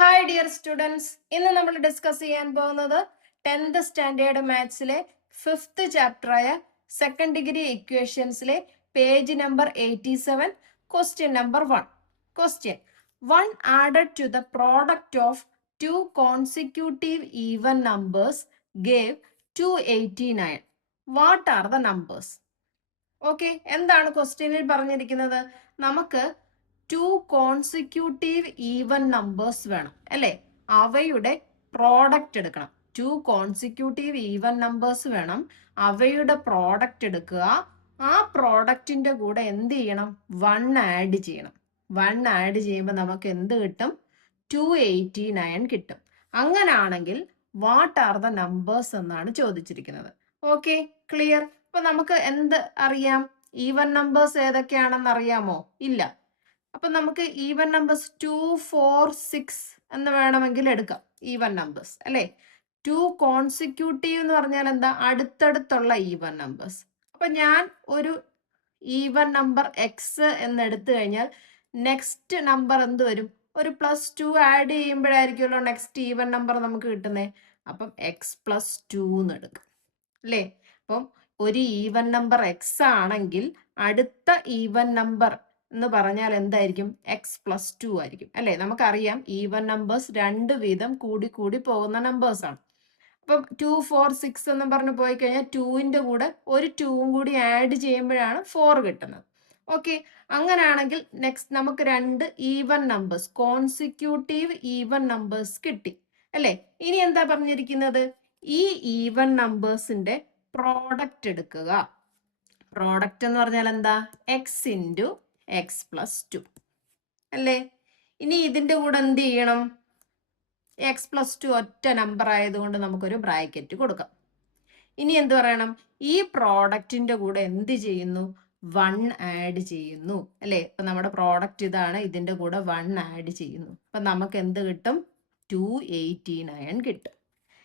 Hi dear students, ഇന്ന് നമ്മൾ discuss ചെയ്യാൻ പോകുന്നത് 10th സ്റ്റാൻഡേർഡ് മാത്സിലെ 5th ചാപ്റ്ററായ സെക്കൻഡ് ഡിഗ്രി ഇക്വേഷൻസിലെ page number 87, question number 1. Question: 1 added to the product of two consecutive even numbers gave 289. What are the numbers? Okay, എന്താണ് ക്വസ്റ്റ്യനിൽ പറഞ്ഞിരിക്കുന്നത്? നമുക്ക് 2 കോൺസിക്യൂട്ടീവ് ഈവൻ നമ്പേഴ്സ് വേണം അല്ലേ? അവയുടെ പ്രോഡക്റ്റ് എടുക്കണം. 2 കോൺസിക്യൂട്ടീവ് ഈവൻ നമ്പേഴ്സ് വേണം, അവയുടെ പ്രോഡക്റ്റ് എടുക്കുക. ആ പ്രോഡക്റ്റിന്റെ കൂടെ എന്ത് ചെയ്യണം? 1 ആഡ് ചെയ്യണം. 1 ആഡ് ചെയ്യുമ്പോൾ നമുക്ക് എന്ത് കിട്ടും? 289 കിട്ടും. അങ്ങനാണെങ്കിൽ വാട്ട് ആർ ദ നമ്പേഴ്സ് എന്നാണ് ചോദിച്ചിരിക്കുന്നത്. Okay, clear? അപ്പൊ നമുക്ക് എന്ത് അറിയാം? ഈവൻ നമ്പേഴ്സ് ഏതൊക്കെയാണെന്ന് അറിയാമോ? ഇല്ല. അപ്പൊ നമുക്ക് ഈവൻ നമ്പേഴ്സ് 2, 4, 6 എന്ന് വേണമെങ്കിൽ എടുക്കാം. ഈവൻ നമ്പേഴ്സ് അല്ലെ? 2 കോൺസിക്യൂട്ടീവ് എന്ന് പറഞ്ഞാൽ എന്താ? അടുത്തടുത്തുള്ള ഈവൻ നമ്പേഴ്സ്. അപ്പൊ ഞാൻ ഒരു ഈവൻ നമ്പർ എക്സ് എന്ന് എടുത്തു കഴിഞ്ഞാൽ നെക്സ്റ്റ് നമ്പർ എന്ത് വരും? ഒരു +2 ആഡ് ചെയ്യുമ്പോഴായിരിക്കുമല്ലോ നെക്സ്റ്റ് ഈവൻ നമ്പർ നമുക്ക് കിട്ടുന്നത്. അപ്പം x+2 എന്ന് എടുക്കും അല്ലേ? അപ്പം ഒരു ഈവൻ നമ്പർ എക്സ് ആണെങ്കിൽ അടുത്ത ഈവൻ നമ്പർ എന്ന് പറഞ്ഞാൽ എന്തായിരിക്കും? x+2 ആയിരിക്കും അല്ലെ? നമുക്കറിയാം ഈവൻ നമ്പേഴ്സ് 2 വീതം കൂടി കൂടി പോകുന്ന നമ്പേഴ്സ് ആണ്. അപ്പം 2, 4, 6 എന്ന് പറഞ്ഞ് പോയി കഴിഞ്ഞാൽ 2ന്റെ കൂടെ ഒരു 2ഉം കൂടി ആഡ് ചെയ്യുമ്പോഴാണ് 4 കിട്ടുന്നത്. ഓക്കെ, അങ്ങനെയാണെങ്കിൽ നെക്സ്റ്റ് നമുക്ക് 2 even numbers, consecutive even numbers കിട്ടി അല്ലെ? ഇനി എന്താ പറഞ്ഞിരിക്കുന്നത്? ഈ ഈവൻ നമ്പേഴ്സിന്റെ പ്രോഡക്റ്റ് എടുക്കുക. പ്രോഡക്റ്റ് എന്ന് പറഞ്ഞാൽ എന്താ? x ഇൻറ്റു x+2 അല്ലേ? ഇനി ഇതിന്റെ കൂടെ എന്ത് ചെയ്യണം? x+2 ഒറ്റ നമ്പർ ആയതുകൊണ്ട് നമുക്കൊരു ബ്രാക്കറ്റ് കൊടുക്കാം. ഇനി എന്ത് പറയണം? ഈ പ്രോഡക്റ്റിന്റെ കൂടെ എന്ത് ചെയ്യുന്നു? 1 ആഡ് ചെയ്യുന്നു അല്ലേ? ഇപ്പൊ നമ്മുടെ പ്രോഡക്റ്റ് ഇതാണ്, ഇതിന്റെ കൂടെ 1 ആഡ് ചെയ്യുന്നു. അപ്പൊ നമുക്ക് എന്ത് കിട്ടും? 289 കിട്ടും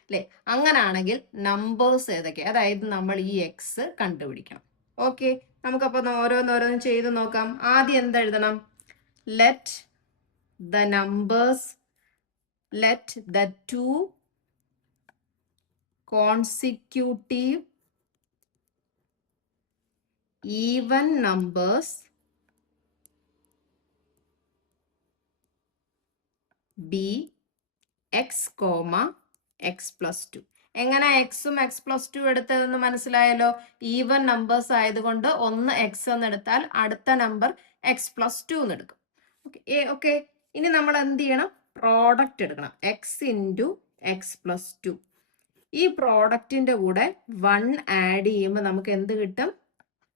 അല്ലേ? അങ്ങനാണെങ്കിൽ നമ്പേഴ്സ് ഏതൊക്കെ? അതായത് നമ്മൾ ഈ എക്സ് കണ്ടുപിടിക്കണം. ഓക്കെ, നമുക്കപ്പോ ഓരോന്നോരോന്നും ചെയ്ത് നോക്കാം. ആദ്യം എന്തെഴുതണം? Let the two consecutive even numbers be x, x+2. എങ്ങനെ എക്സും x+2 എടുത്തതെന്ന് മനസ്സിലായല്ലോ? ഈവൻ നമ്പേഴ്സ് ആയതുകൊണ്ട് ഒന്ന് എക്സ് എന്ന് എടുത്താൽ അടുത്ത നമ്പർ x+2 എന്ന് എടുക്കും. ഓക്കെ, ഇനി നമ്മൾ എന്ത് ചെയ്യണം? പ്രോഡക്റ്റ് എടുക്കണം. x into x+2. ഈ പ്രോഡക്റ്റിന്റെ കൂടെ 1 ആഡ് ചെയ്യുമ്പോൾ നമുക്ക് എന്ത് കിട്ടും?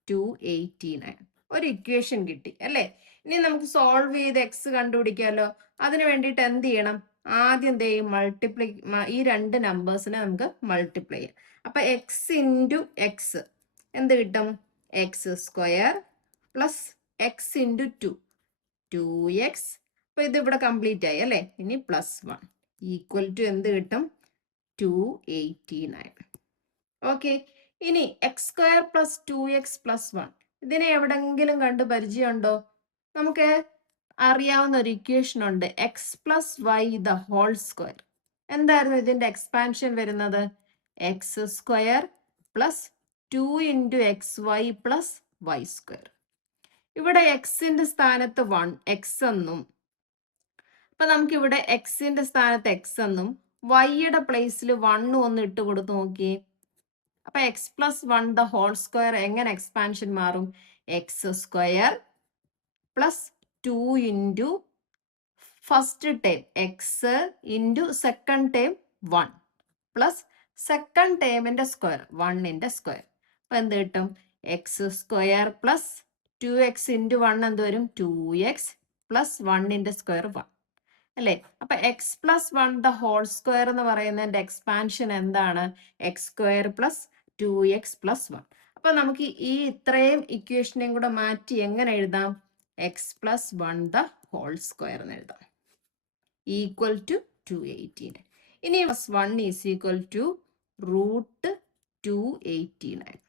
289. ഒരു ഇക്വേഷൻ കിട്ടി അല്ലേ? ഇനി നമുക്ക് സോൾവ് ചെയ്ത് എക്സ് കണ്ടുപിടിക്കാമല്ലോ. അതിന് വേണ്ടിയിട്ട് എന്ത് ചെയ്യണം? ആദ്യം മൾട്ടിപ്ലൈ, ഈ 2 നമ്പേഴ്സിനെ നമുക്ക് മൾട്ടിപ്ലൈ ചെയ്യാം. അപ്പൊ x ഇൻറ്റു എക്സ് എന്ത് കിട്ടും? x² plus x into 2, 2x. അപ്പൊ ഇത് ഇവിടെ കംപ്ലീറ്റ് ആയി അല്ലേ? ഇനി +1 ഈക്വൽ ടു എന്ത് കിട്ടും? 289. ഓക്കെ, ഇനി x² പ്ലസ് 2x പ്ലസ് 1 ഇതിനെ എവിടെങ്കിലും കണ്ട് പരിചയമുണ്ടോ? നമുക്ക് അറിയാവുന്ന ഒരു ഇക്വേഷൻ ഉണ്ട്, x+y². എന്തായിരുന്നു ഇതിന്റെ എക്സ്പാൻഷൻ വരുന്നത്? x² plus 2 into xy plus y². ഇവിടെ എക്സിന്റെ സ്ഥാനത്ത് 1 x എന്നും, അപ്പൊ നമുക്ക് ഇവിടെ എക്സിന്റെ സ്ഥാനത്ത് x എന്നും വൈയുടെ പ്ലേസിൽ 1 ഒന്ന് ഇട്ട് കൊടുത്ത് നോക്കിയേ. അപ്പൊ x+1² എങ്ങനെ എക്സ്പാൻഷൻ മാറും? x² plus 2 into first term x into second term 1 plus second ടേമിന്റെ സ്ക്വയർ 1ന്റെ സ്ക്വയർ. അപ്പൊ എന്ത് കിട്ടും? x² പ്ലസ് 2x ഇൻറ്റു 1 എന്ത് വരും? 2x പ്ലസ് 1ന്റെ സ്ക്വയർ 1 അല്ലേ? അപ്പൊ x+1² എന്ന് പറയുന്നതിന്റെ എക്സ്പാൻഷൻ എന്താണ്? x² plus 2x plus 1. അപ്പൊ നമുക്ക് ഈ ഇത്രയും ഇക്വേഷനെയും കൂടെ മാറ്റി എങ്ങനെ എഴുതാം? x+1² എന്ന് എഴുതാം, ഈക്വൽ ടു 289. ഇനി +1 ഈസ് ഈക്വൽ ടു √289.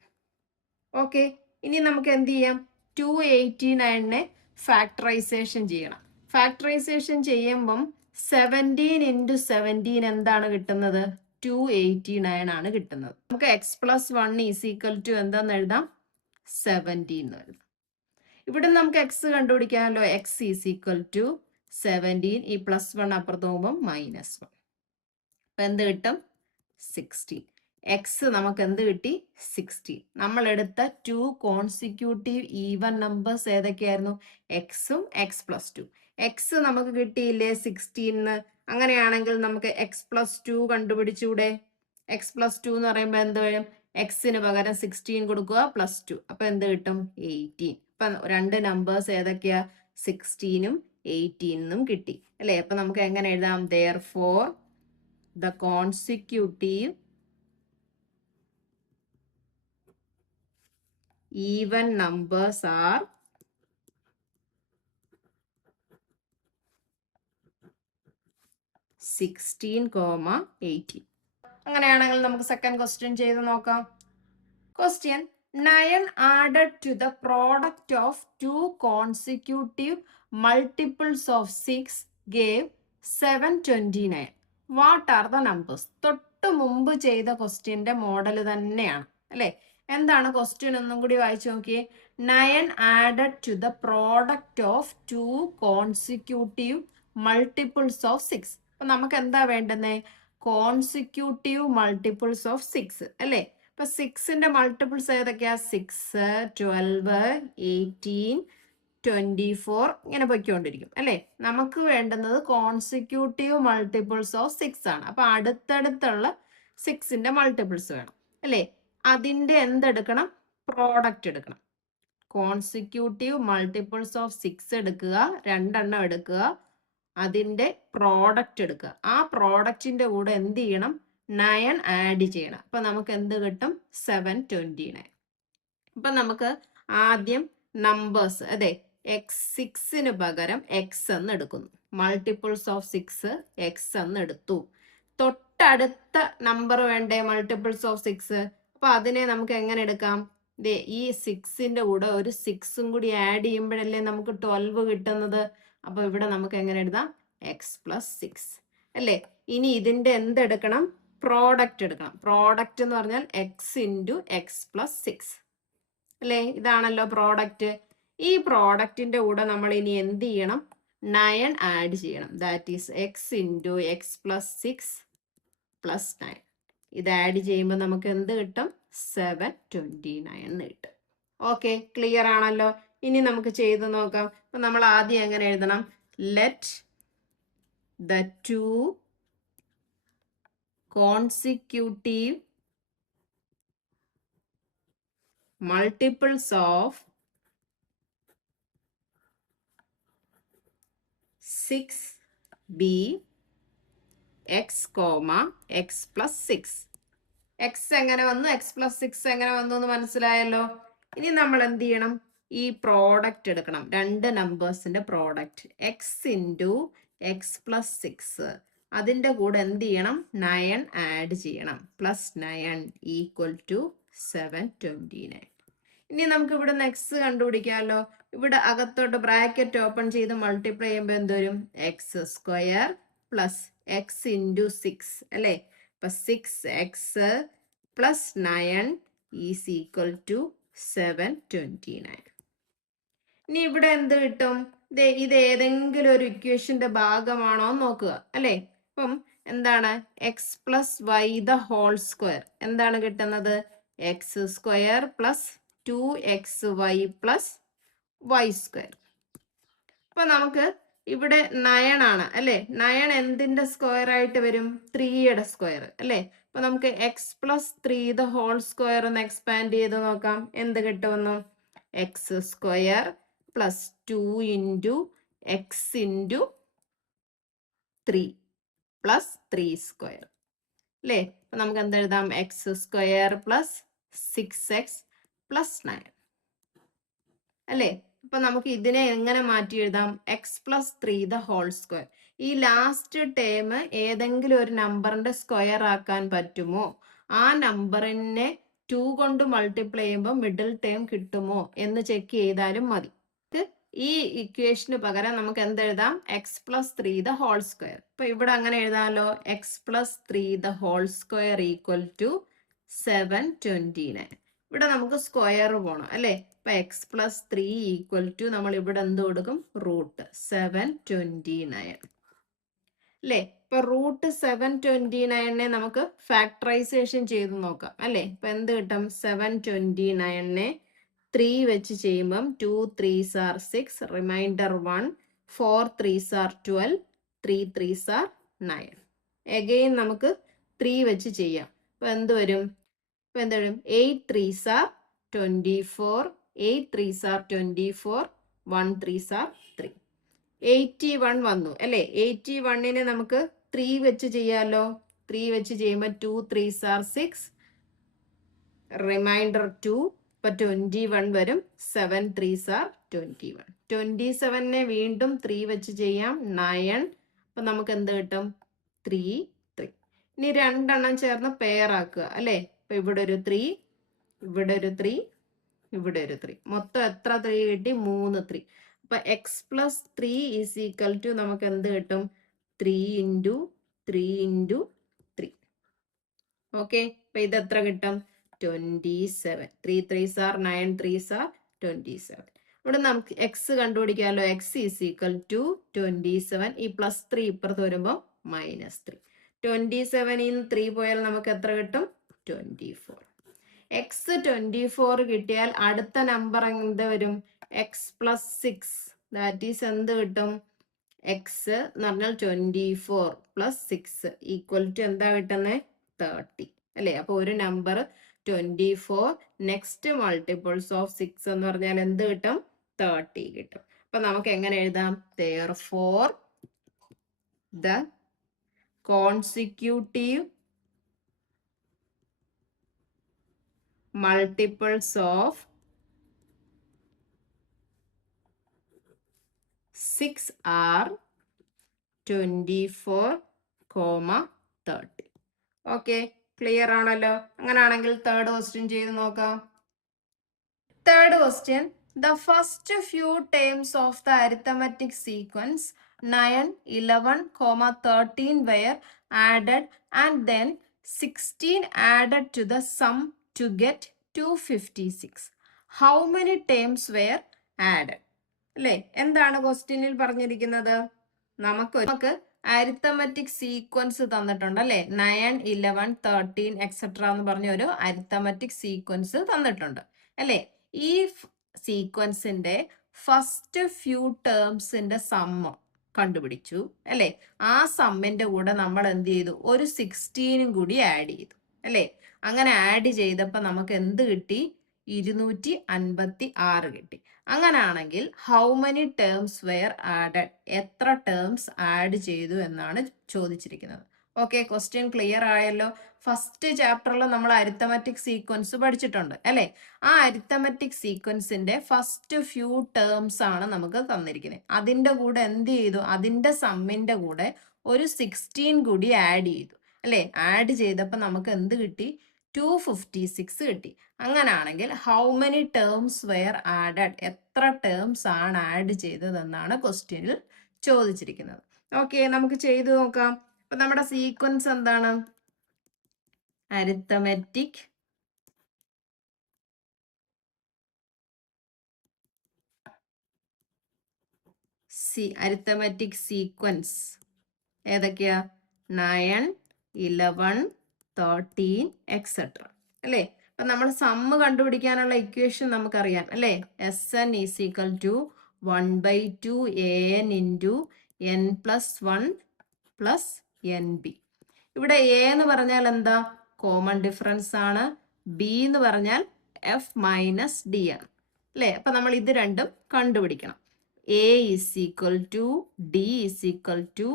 ഓക്കെ, ഇനി നമുക്ക് എന്ത് ചെയ്യാം? 289നെ ഫാക്ടറൈസേഷൻ ചെയ്യണം. ഫാക്ടറൈസേഷൻ ചെയ്യുമ്പം 17 ഇൻറ്റു 17 എന്താണ് കിട്ടുന്നത്? 289 ആണ് കിട്ടുന്നത്. നമുക്ക് x plus 1 is equal to എന്താന്ന് എഴുതാം? 17 എന്ന് എഴുതാം. ഇവിടെ നമുക്ക് എക്സ് കണ്ടുപിടിക്കാമല്ലോ. X is equal to 17. ഈ പ്ലസ് 1 അപ്പുറത്ത് പോകുമ്പോൾ -1. അപ്പൊ എന്ത് കിട്ടും? 16. എക്സ് നമുക്ക് എന്ത് കിട്ടി? 16. നമ്മൾ എടുത്ത 2 കോൺസിക്യൂട്ടീവ് ഈവൻ നമ്പേഴ്സ് ഏതൊക്കെയായിരുന്നു? എക്സും എക്സ് പ്ലസ് 2. എക്സ് നമുക്ക് കിട്ടിയില്ലേ 16. അങ്ങനെയാണെങ്കിൽ നമുക്ക് എക്സ് പ്ലസ് 2 കണ്ടുപിടിച്ചൂടെ? എക്സ് പ്ലസ് 2 എന്ന് പറയുമ്പോൾ എന്ത് വരും? എക്സിന് പകരം 16 കൊടുക്കുക +2. അപ്പൊ എന്ത് കിട്ടും? 18. അപ്പൊ രണ്ട് നമ്പേഴ്സ് ഏതൊക്കെയാ? 16ഉം 18ഉം കിട്ടി അല്ലേ? അപ്പൊ നമുക്ക് എങ്ങനെ എഴുതാം? therefore the consecutive even numbers are 16, 18. അങ്ങനെയാണെങ്കിൽ നമുക്ക് സെക്കൻഡ് ക്വസ്റ്റ്യൻ ചെയ്ത് നോക്കാം. Question 9 added to the product of 2 consecutive multiples of 6 gave 729. What are the numbers? തൊട്ട് മുമ്പ് ചെയ്ത ക്വസ്റ്റ്യന്റെ മോഡൽ തന്നെയാണ് അല്ലേ? എന്താണ് ക്വസ്റ്റ്യൻ? ഒന്നും കൂടി വായിച്ചു നോക്കിയേ. 9 added to the product of 2 consecutive multiples of 6. അപ്പൊ നമുക്ക് എന്താ വേണ്ടുന്നേ? കോൺസിക്യൂട്ടീവ് മൾട്ടിപ്പിൾസ് ഓഫ് 6 അല്ലേ? അപ്പൊ 6ന്റെ മൾട്ടിപ്പിൾസ് ഏതൊക്കെയാ? 6, 12, 18, 24 ഇങ്ങനെ പൊയ്ക്കൊണ്ടിരിക്കും അല്ലേ? നമുക്ക് വേണ്ടുന്നത് കോൺസിക്യൂട്ടീവ് മൾട്ടിപ്പിൾസ് ഓഫ് 6 ആണ്. അപ്പൊ അടുത്തടുത്തുള്ള 6ന്റെ മൾട്ടിപ്പിൾസ് വേണം അല്ലേ? അതിന്റെ എന്തെടുക്കണം? പ്രോഡക്റ്റ് എടുക്കണം. കോൺസിക്യൂട്ടീവ് മൾട്ടിപ്പിൾസ് ഓഫ് 6 എടുക്കുക, 2 എണ്ണം എടുക്കുക, അതിന്റെ പ്രോഡക്റ്റ് എടുക്കുക. ആ പ്രോഡക്റ്റിന്റെ കൂടെ എന്ത് ചെയ്യണം? 9 ആഡ് ചെയ്യണം. അപ്പൊ നമുക്ക് എന്ത് കിട്ടും? 729. അപ്പൊ നമുക്ക് ആദ്യം നമ്പേഴ്സ് അതെ x6ന് പകരം എക്സ് എന്ന് എടുക്കുന്നു. മൾട്ടിപ്പിൾസ് ഓഫ് 6 എക്സ് എന്ന് എടുത്തു. തൊട്ടടുത്ത നമ്പർ വേണ്ടേ മൾട്ടിപ്പിൾസ് ഓഫ് 6? അപ്പൊ അതിനെ നമുക്ക് എങ്ങനെ എടുക്കാം? ഈ 6ന്റെ കൂടെ ഒരു 6ഉം കൂടി ആഡ് ചെയ്യുമ്പോഴല്ലേ നമുക്ക് 12 കിട്ടുന്നത്. അപ്പൊ ഇവിടെ നമുക്ക് എങ്ങനെ എഴുതാം? എക്സ് പ്ലസ് 6 അല്ലേ? ഇനി ഇതിന്റെ എന്തെടുക്കണം? പ്രോഡക്റ്റ് എടുക്കണം. പ്രോഡക്റ്റ് എന്ന് പറഞ്ഞാൽ എക്സ് ഇൻറ്റു എക്സ് പ്ലസ് 6 അല്ലേ? ഇതാണല്ലോ പ്രോഡക്റ്റ്. ഈ പ്രോഡക്റ്റിന്റെ കൂടെ നമ്മൾ ഇനി എന്ത് ചെയ്യണം? 9 ആഡ് ചെയ്യണം. That is X into x plus 6 plus 9. ഇത് ആഡ് ചെയ്യുമ്പോൾ നമുക്ക് എന്ത് കിട്ടും? 729 എന്ന് കിട്ടും. ഓക്കെ, ക്ലിയർ ആണല്ലോ? ഇനി നമുക്ക് ചെയ്ത് നോക്കാം. അപ്പൊ നമ്മൾ ആദ്യം എങ്ങനെ എഴുതണം? Let the 2 consecutive multiples of 6 be x, x plus 6. X എങ്ങനെ വന്നു? എക്സ് പ്ലസ് 6 എങ്ങനെ വന്നു എന്ന് മനസ്സിലായല്ലോ. ഇനി നമ്മൾ എന്ത് ചെയ്യണം? ഈ പ്രോഡക്റ്റ് എടുക്കണം. രണ്ട് നമ്പേഴ്സിന്റെ product x into x plus 6. അതിൻ്റെ കൂടെ എന്ത് ചെയ്യണം? 9 ആഡ് ചെയ്യണം. +9 ഈക്വൽ ടു 729. ഇനി നമുക്ക് ഇവിടെ എക്സ് കണ്ടുപിടിക്കാമല്ലോ. ഇവിടെ അകത്തോട്ട് ബ്രാക്കറ്റ് ഓപ്പൺ ചെയ്ത് മൾട്ടിപ്ലൈ ചെയ്യുമ്പോൾ എന്തോരും? x² പ്ലസ് എക്സ് ഇൻറ്റു 6 അല്ലേ? അപ്പൊ 6x plus 9 is equal to 729. ഇനി ഇവിടെ എന്ത് കിട്ടും? ഇത് ഏതെങ്കിലും ഒരു ഇക്വേഷന്റെ ഭാഗമാണോ നോക്കുക അല്ലേ? അപ്പം എന്താണ്? X plus y the whole square എന്താണ് കിട്ടുന്നത്? x² plus 2xy plus y². അപ്പൊ നമുക്ക് ഇവിടെ 9 ആണ് അല്ലേ? 9 എന്തിന്റെ സ്ക്വയർ ആയിട്ട് വരും? 3യുടെ സ്ക്വയർ അല്ലേ? അപ്പൊ നമുക്ക് x plus 3 the whole square ഒന്ന് എക്സ്പാൻഡ് ചെയ്ത് നോക്കാം. എന്ത് കിട്ടുമെന്ന്? x² plus 2 into x into 3 plus 3² അല്ലേ? അപ്പൊ നമുക്ക് എന്തെഴുതാം? x² പ്ലസ് 6x പ്ലസ് 9 അല്ലേ? അപ്പൊ നമുക്ക് ഇതിനെ എങ്ങനെ മാറ്റി എഴുതാം? X plus 3 the whole square. ഈ ലാസ്റ്റ് ടേം ഏതെങ്കിലും ഒരു നമ്പറിന്റെ സ്ക്വയർ ആക്കാൻ പറ്റുമോ? ആ നമ്പറിനെ 2 കൊണ്ട് മൾട്ടിപ്ലൈ ചെയ്യുമ്പോൾ മിഡിൽ ടേം കിട്ടുമോ എന്ന് ചെക്ക് ചെയ്താലും മതി. ഈ ഇക്വേഷന് പകരം നമുക്ക് എന്തെഴുതാം? X plus 3 the whole square. അപ്പൊ ഇവിടെ അങ്ങനെ എഴുതാമല്ലോ, x plus 3 the whole square equal to 729. ഇവിടെ നമുക്ക് സ്ക്വയർ പോകണം അല്ലേ? അപ്പൊ എക്സ് പ്ലസ് 3 ഈക്വൽ ടു നമ്മൾ ഇവിടെ എന്ത് കൊടുക്കും? റൂട്ട് 729 അല്ലേ? ഇപ്പൊ റൂട്ട് 729 നമുക്ക് ഫാക്ടറൈസേഷൻ ചെയ്ത് നോക്കാം അല്ലേ? ഇപ്പൊ എന്ത് കിട്ടും? 729 3 വെച്ച് ചെയ്യുമ്പം 2 3s are 6, remainder 1, 4 3s are 12, 3 3s are 9. Again നമുക്ക് 3 വെച്ച് ചെയ്യാം. അപ്പൊ എന്ത് വരും? 8 3s are 24, 8 3s are 24, 1 3s are 3. 81 വന്നു അല്ലേ? 81നെ നമുക്ക് 3 വെച്ച് ചെയ്യാലോ. 3 വെച്ച് ചെയ്യുമ്പോൾ 2 3s are 6, റിമൈൻഡർ 2, ഇപ്പൊ 21 വരും. 7 3s are 21. 27നെ വീണ്ടും 3 വെച്ച് ചെയ്യാം, 9. അപ്പൊ നമുക്ക് എന്ത് കിട്ടും? 3 3. ഇനി രണ്ടെണ്ണം ചേർന്ന് പെയർ ആക്കുക അല്ലേ? അപ്പൊ ഇവിടെ ഒരു 3, ഇവിടെ ഒരു 3, ഇവിടെ ഒരു 3. മൊത്തം എത്ര 3 കിട്ടി? 3 3. അപ്പൊ x plus 3 is equal to നമുക്ക് എന്ത് കിട്ടും? 3 ഇൻറ്റു 3 ഇൻറ്റു 3. ഓക്കെ, അപ്പൊ ഇത് എത്ര കിട്ടും? 27. 3 3s are 9, 3s are 27. ഇവിടെ നമുക്ക് എക്സ് കണ്ടുപിടിക്കാമല്ലോ. X is equal to 27. ഈ പ്ലസ് 3 ഇപ്പുറത്ത് വരുമ്പോൾ -3. 27ൽ നിന്ന് 3 പോയാൽ നമുക്ക് എത്ര കിട്ടും? 24. എക്സ് 24 കിട്ടിയാൽ അടുത്ത നമ്പർ എന്ത് വരും? X plus 6. ദാറ്റ് ഈസ് എന്ത് കിട്ടും? എക്സ് എന്ന് പറഞ്ഞാൽ 24 പ്ലസ് 6 ഈക്വൽ ടു എന്താ കിട്ടുന്നത്? 30 അല്ലേ? അപ്പൊ ഒരു നമ്പർ 24 നെക്സ്റ്റ് മൾട്ടിപ്പിൾസ് ഓഫ് 6 എന്ന് പറഞ്ഞാൽ എന്ത് കിട്ടും? 30 കിട്ടും. അപ്പൊ നമുക്ക് എങ്ങനെ എഴുതാം? therefore the consecutive multiples of 6 are 24, 30. Okay, clear ആണല്ലോ? അങ്ങനെയാണെങ്കിൽ തേർഡ് ക്വസ്റ്റ്യൻ ചെയ്ത് നോക്കാം. Third question, the first few terms of the arithmetic sequence 9, 11, 13 were added and then 16 added to the sum to get 256. How many terms were added? അല്ലേ? എന്താണ് ക്വസ്റ്റ്യനിൽ പറഞ്ഞിരിക്കുന്നത്? നമുക്ക് arithmetic sequence തന്നിട്ടുണ്ട് അല്ലേ? 9, 11, 13 എക്സെട്ര എന്ന് പറഞ്ഞ ഒരു അരിത്തമെറ്റിക് സീക്വൻസ് തന്നിട്ടുണ്ട് അല്ലേ? ഈ സീക്വൻസിന്റെ ഫസ്റ്റ് ഫ്യൂ ടേംസിന്റെ സമ്മ് കണ്ടുപിടിച്ചു അല്ലേ? ആ സമ്മിന്റെ കൂടെ നമ്മൾ എന്ത് ചെയ്തു? ഒരു 16 കൂടി ആഡ് ചെയ്തു അല്ലേ? അങ്ങനെ ആഡ് ചെയ്തപ്പോൾ നമുക്ക് എന്ത് കിട്ടി? 256 കിട്ടി. അങ്ങനാണെങ്കിൽ how many terms were added? എത്ര ടേംസ് ആഡ് ചെയ്തു എന്നാണ് ചോദിച്ചിരിക്കുന്നത്. ഓക്കെ, ക്വസ്റ്റ്യൻ ക്ലിയർ ആയല്ലോ? ഫസ്റ്റ് ചാപ്റ്ററിൽ നമ്മൾ അരിത്തമെറ്റിക് സീക്വൻസ് പഠിച്ചിട്ടുണ്ട് അല്ലേ? ആ അരിത്തമെറ്റിക് സീക്വൻസിന്റെ ഫസ്റ്റ് ഫ്യൂ ടേംസ് ആണ് നമുക്ക് തന്നിരിക്കുന്നത്. അതിന്റെ കൂടെ എന്ത് ചെയ്തു? അതിന്റെ സമ്മിന്റെ കൂടെ ഒരു 16 കൂടി ആഡ് ചെയ്തു അല്ലേ? ആഡ് ചെയ്തപ്പോൾ നമുക്ക് എന്ത് കിട്ടി? 256 കിട്ടി. അങ്ങനാണെങ്കിൽ how many terms were added? എത്ര ടേംസ് ആണ് ആഡ് ചെയ്തതെന്നാണ് ക്വസ്റ്റ്യനിൽ ചോദിച്ചിരിക്കുന്നത്. ഓക്കെ, നമുക്ക് ചെയ്തു നോക്കാം. അപ്പൊ നമ്മുടെ സീക്വൻസ് എന്താണ്? അരിത്തമെറ്റിക് സീക്വൻസ് ഏതൊക്കെയാ? 9, 11, 13 എക്സെട്ര അല്ലേ? അപ്പൊ നമ്മൾ സമ്മ് കണ്ടുപിടിക്കാനുള്ള ഇക്വേഷൻ നമുക്കറിയാം അല്ലേ? Sn is equal to 1/2 an into n plus 1 plus nb. ഇവിടെ a എന്ന് പറഞ്ഞാൽ എന്താ? കോമൺ ഡിഫറൻസ് ആണ്. b എന്ന് പറഞ്ഞാൽ f മൈനസ് d ആണ് അല്ലേ? അപ്പൊ നമ്മൾ ഇത് രണ്ടും കണ്ടുപിടിക്കണം. a is equal to d is equal to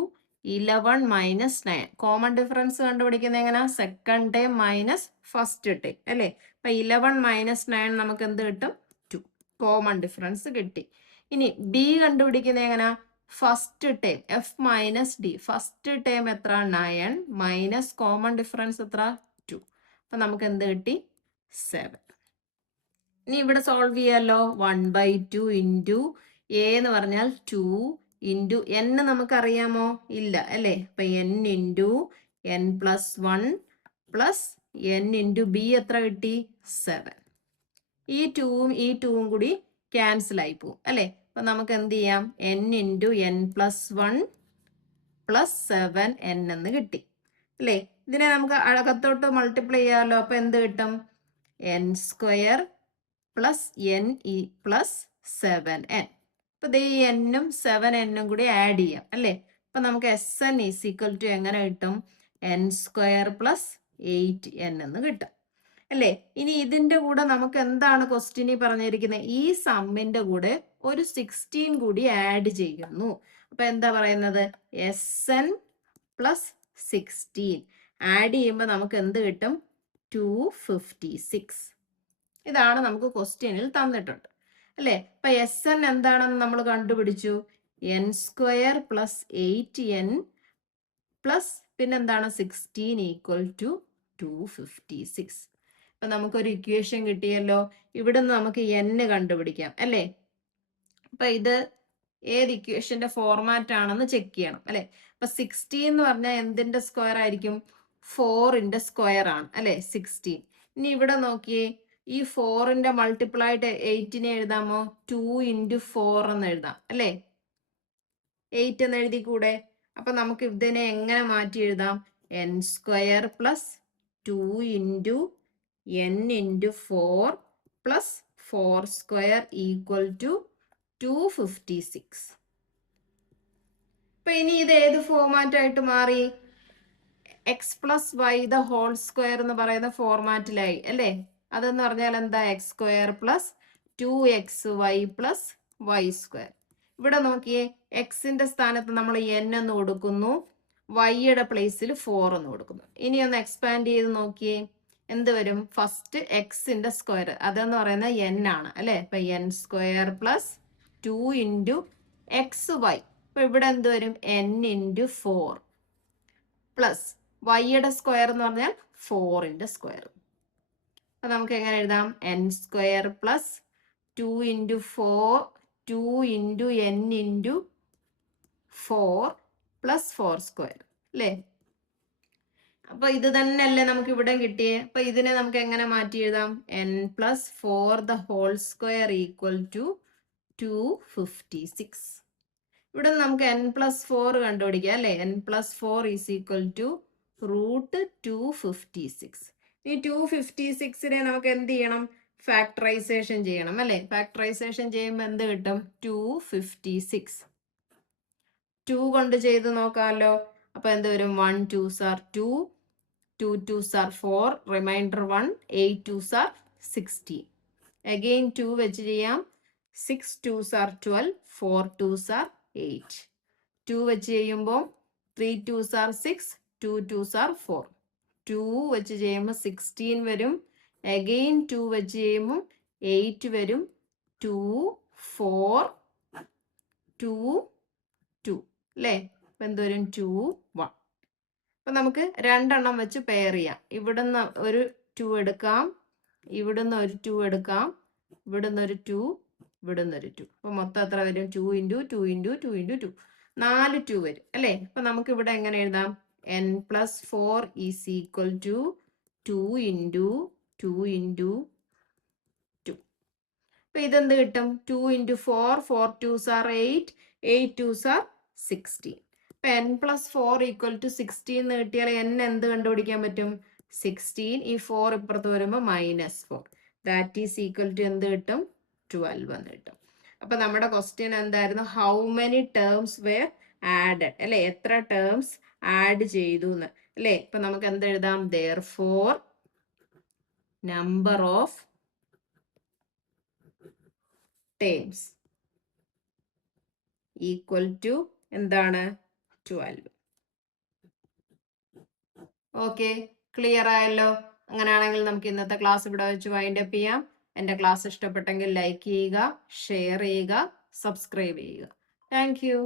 11 minus 9. Common difference കണ്ടുപിടിക്കുന്നത് എങ്ങനെ? Second term minus first term അല്ലേ? അപ്പൊ 11 മൈനസ് 9 നമുക്ക് എന്ത് കിട്ടും? 2. കോമൺ ഡിഫറൻസ് കിട്ടി. ഇനി b കണ്ടുപിടിക്കുന്നത് എങ്ങനെ? First term f minus d. First term എത്ര? 9 മൈനസ് കോമൺ ഡിഫറൻസ് എത്ര? 2. അപ്പൊ നമുക്ക് എന്ത് കിട്ടി? 7. ഇനി ഇവിടെ സോൾവ് ചെയ്യാലോ. 1/2 ഇൻറ്റു എന്ന് പറഞ്ഞാൽ 2 ഇൻറ്റു n നമുക്കറിയാമോ? ഇല്ല അല്ലേ? അപ്പൊ n into n+1 plus n into b എത്ര കിട്ടി? 7. ഈ 2ഉം കൂടി ക്യാൻസൽ ആയി പോവും അല്ലേ? അപ്പൊ നമുക്ക് എന്ത് ചെയ്യാം? n into n+1 plus 7n എന്ന് കിട്ടി അല്ലേ? ഇതിനെ നമുക്ക് അകത്തോട്ട് മൾട്ടിപ്ലൈ ചെയ്യാമല്ലോ. അപ്പൊ എന്ത് കിട്ടും? n² plus n plus 7n. അപ്പൊ ഇത് ഈ n-ഉം 7n-ഉം കൂടി ആഡ് ചെയ്യാം അല്ലേ? അപ്പൊ നമുക്ക് Sn = എങ്ങനെ കിട്ടും? n² പ്ലസ് 8n എന്ന് കിട്ടും അല്ലേ? ഇനി ഇതിന്റെ കൂടെ നമുക്ക് എന്താണ് ക്വസ്റ്റ്യനിൽ പറഞ്ഞിരിക്കുന്നത്? ഈ സമ്മിന്റെ കൂടെ ഒരു 16 കൂടി ആഡ് ചെയ്യുന്നു. അപ്പൊ എന്താ പറയുന്നത്? Sn പ്ലസ് 16 ആഡ് ചെയ്യുമ്പോൾ നമുക്ക് എന്ത് കിട്ടും? 256. ഇതാണ് നമുക്ക് ക്വസ്റ്റ്യനിൽ തന്നിട്ടുണ്ട് അല്ലേ? അപ്പൊ Sn എന്താണെന്ന് നമ്മൾ കണ്ടുപിടിച്ചു. n² പ്ലസ് 8n പ്ലസ് പിന്നെന്താണ് 16 = 256. അപ്പൊ നമുക്കൊരു ഇക്വേഷൻ കിട്ടിയല്ലോ. ഇവിടുന്ന് നമുക്ക് n കണ്ടുപിടിക്കാം അല്ലേ? അപ്പൊ ഇത് ഏത് ഇക്വേഷന്റെ ഫോർമാറ്റ് ആണെന്ന് ചെക്ക് ചെയ്യണം അല്ലെ? അപ്പൊ 16 എന്ന് പറഞ്ഞാൽ എന്തിന്റെ സ്ക്വയർ ആയിരിക്കും? 4ന്റെ സ്ക്വയർ ആണ് അല്ലെ 16. ഇനി ഇവിടെ നോക്കിയേ, ഈ 4ന്റെ മൾട്ടിപ്പിൾ ആയിട്ട് 8നെ എഴുതാമോ? 2 ഇൻറ്റു 4 എന്ന് എഴുതാം അല്ലെ? 8 എന്ന് എഴുതി കൂടെ? അപ്പൊ നമുക്ക് ഇതിനെ എങ്ങനെ മാറ്റി എഴുതാം? n² plus 2 into n into 4 plus 4² = 256. അപ്പൊ ഇനി ഇത് ഏത് ഫോർമാറ്റ് ആയിട്ട് മാറി? x+y² എന്ന് പറയുന്ന ഫോർമാറ്റിലായി അല്ലേ? അതെന്ന് പറഞ്ഞാൽ എന്താ? x² plus 2xy plus y². ഇവിടെ നോക്കിയേ, എക്സിന്റെ സ്ഥാനത്ത് നമ്മൾ n എന്ന് കൊടുക്കുന്നു, വൈയുടെ പ്ലേസിൽ 4 എന്ന് കൊടുക്കുന്നു. ഇനി ഒന്ന് എക്സ്പാൻഡ് ചെയ്ത് നോക്കിയേ, എന്ത് വരും? ഫസ്റ്റ് എക്സിന്റെ സ്ക്വയർ അതെന്ന് പറയുന്നത് n ആണ് അല്ലെ? അപ്പൊ n² പ്ലസ് 2 ഇൻറ്റു xy. അപ്പൊ ഇവിടെ എന്ത് വരും? n ഇൻറ്റു 4 പ്ലസ് വൈയുടെ സ്ക്വയർ എന്ന് പറഞ്ഞാൽ 4ന്റെ സ്ക്വയർ. അപ്പൊ നമുക്ക് എങ്ങനെ എഴുതാം? n² plus 2 into 4 2 into n into 4 plus 4² അല്ലേ? അപ്പൊ ഇത് തന്നെയല്ലേ നമുക്ക് ഇവിടെ കിട്ടിയേ? അപ്പൊ ഇതിനെ നമുക്ക് എങ്ങനെ മാറ്റി എഴുതാം? n+4² = 256. ഇവിടെ നമുക്ക് n+4 കണ്ടുപിടിക്കാം അല്ലെ? n+4 = √256. ഈ 256നെ നമുക്ക് എന്ത് ചെയ്യണം? ഫാക്ടറൈസേഷൻ ചെയ്യണം അല്ലെ? ഫാക്ടറൈസേഷൻ ചെയ്യുമ്പോൾ എന്ത് കിട്ടും? 256. 2 കൊണ്ട് ചെയ്ത് നോക്കാമല്ലോ. അപ്പൊ എന്ത് വരും? 1 2s are 2, 2 2s are 4, remainder 1, 8 2s are 16. Again 2 വെച്ച് ചെയ്യാം. 6 2s are 12, 4 2s are 8. 2 വെച്ച് ചെയ്യുമ്പോൾ 3 2s are 6, 2 2s are 4. 2 വെച്ച് ചെയ്യുമ്പോൾ 16 വരും. അഗെയിൻ 2 വെച്ച് ചെയ്യുമ്പോൾ 8 വരും. 2 4 2 2 അല്ലേ? അപ്പൊ എന്തോരും? 2 1. അപ്പൊ നമുക്ക് രണ്ടെണ്ണം വെച്ച് പെയർ ചെയ്യാം. ഇവിടുന്ന് ഒരു 2 എടുക്കാം, ഇവിടുന്ന് ഒരു 2 എടുക്കാം, ഇവിടുന്ന് ഒരു 2, ഇവിടുന്ന് ഒരു 2. അപ്പൊ മൊത്തം എത്ര വരും? 2 ഇൻറ്റു 2 ഇൻറ്റു 2 ഇൻറ്റു 2, 4 2 വരും അല്ലേ? അപ്പൊ നമുക്ക് ഇവിടെ എങ്ങനെ എഴുതാം? n+4 = 2 into 2 into 2. അപ്പൊ ഇതെന്ത് കിട്ടും? 2 into 4, 4 2s are 8, 8 2s are 16. അപ്പൊ n+4 = 16 എന്ന് കിട്ടിയാൽ n എന്ത് കണ്ടുപിടിക്കാൻ പറ്റും? 16. ഈ 4 ഇപ്പുറത്ത് വരുമ്പോൾ -4. ദാറ്റ് ഈസ് ഈക്വൽ ടു എന്ത് കിട്ടും? 12 എന്ന് കിട്ടും. അപ്പൊ നമ്മുടെ ക്വസ്റ്റ്യൻ എന്തായിരുന്നു? How many terms were added അല്ലെ? എത്ര ടേംസ് ആഡ് ചെയ്തു എന്ന് അല്ലെ? ഇപ്പൊ നമുക്ക് എന്ത് എഴുതാം? therefore number of terms equal to എന്താണ്? 12. ഓക്കെ, ക്ലിയർ ആയല്ലോ? അങ്ങനെയാണെങ്കിൽ നമുക്ക് ഇന്നത്തെ ക്ലാസ് ഇവിടെ വെച്ച് വൈൻഡ് അപ്പ് ചെയ്യാം. എൻ്റെ ക്ലാസ് ഇഷ്ടപ്പെട്ടെങ്കിൽ ലൈക്ക് ചെയ്യുക, ഷെയർ ചെയ്യുക, സബ്സ്ക്രൈബ് ചെയ്യുക. Thank you.